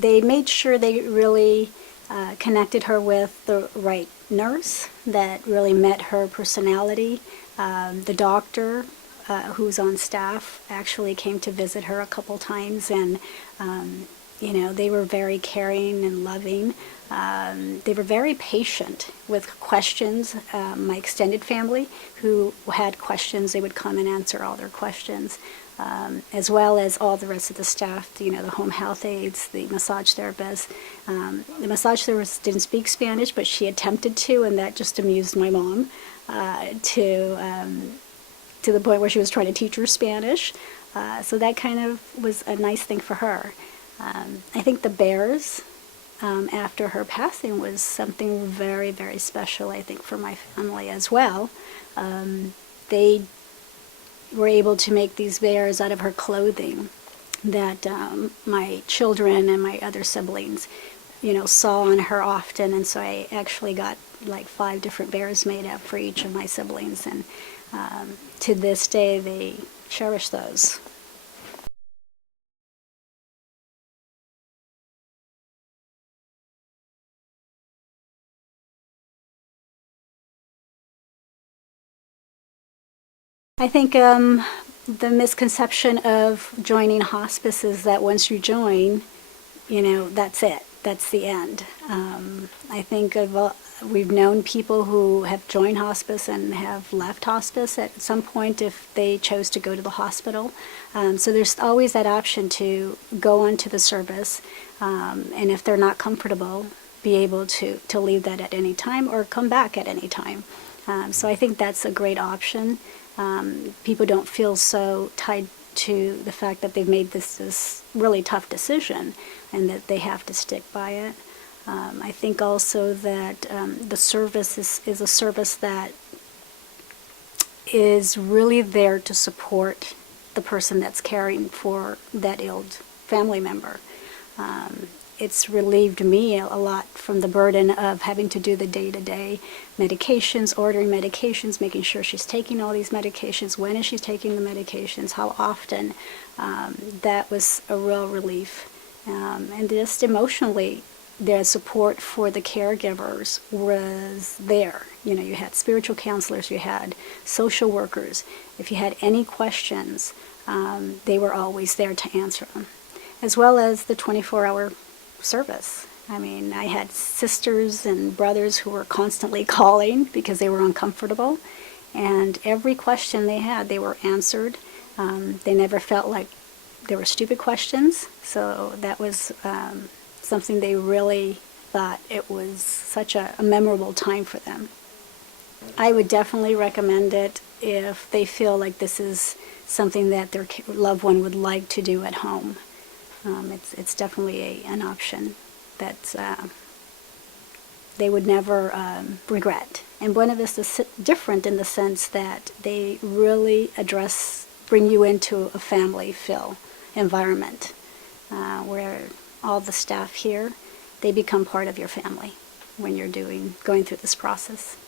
they made sure they really connected her with the right nurse that really met her personality. The doctor who's on staff actually came to visit her a couple times, and you know, they were very caring and loving. They were very patient with questions. My extended family who had questions, they would come and answer all their questions, as well as all the rest of the staff, you know, the home health aides, the massage therapists. The massage therapist didn't speak Spanish, but she attempted to, and that just amused my mom to the point where she was trying to teach her Spanish. So that kind of was a nice thing for her. I think the bears, after her passing, was something very, very special, I think, for my family as well. They were able to make these bears out of her clothing that my children and my other siblings, you know, saw on her often, and so I actually got like 5 different bears made up for each of my siblings, and to this day they cherish those. I think the misconception of joining hospice is that once you join, you know, that's it. That's the end. I think we've known people who have joined hospice and have left hospice at some point if they chose to go to the hospital. So there's always that option to go onto the service, and if they're not comfortable, be able to leave that at any time or come back at any time. So I think that's a great option. People don't feel so tied to the fact that they've made this really tough decision and that they have to stick by it. I think also that the service is a service that is really there to support the person that's caring for that ill family member. It's relieved me a lot from the burden of having to do the day-to-day medications, ordering medications, making sure she's taking all these medications, when is she taking the medications, how often. That was a real relief. And just emotionally, the support for the caregivers was there. You know, you had spiritual counselors, you had social workers. If you had any questions, they were always there to answer them, as well as the 24-hour service. I mean, I had sisters and brothers who were constantly calling because they were uncomfortable, and every question they had, they were answered. They never felt like they were stupid questions, so that was something they really thought it was such a memorable time for them. I would definitely recommend it if they feel like this is something that their loved one would like to do at home. It's definitely an option that they would never regret. And Buena Vista is different in the sense that they really bring you into a family feel environment where all the staff here, they become part of your family when you're going through this process.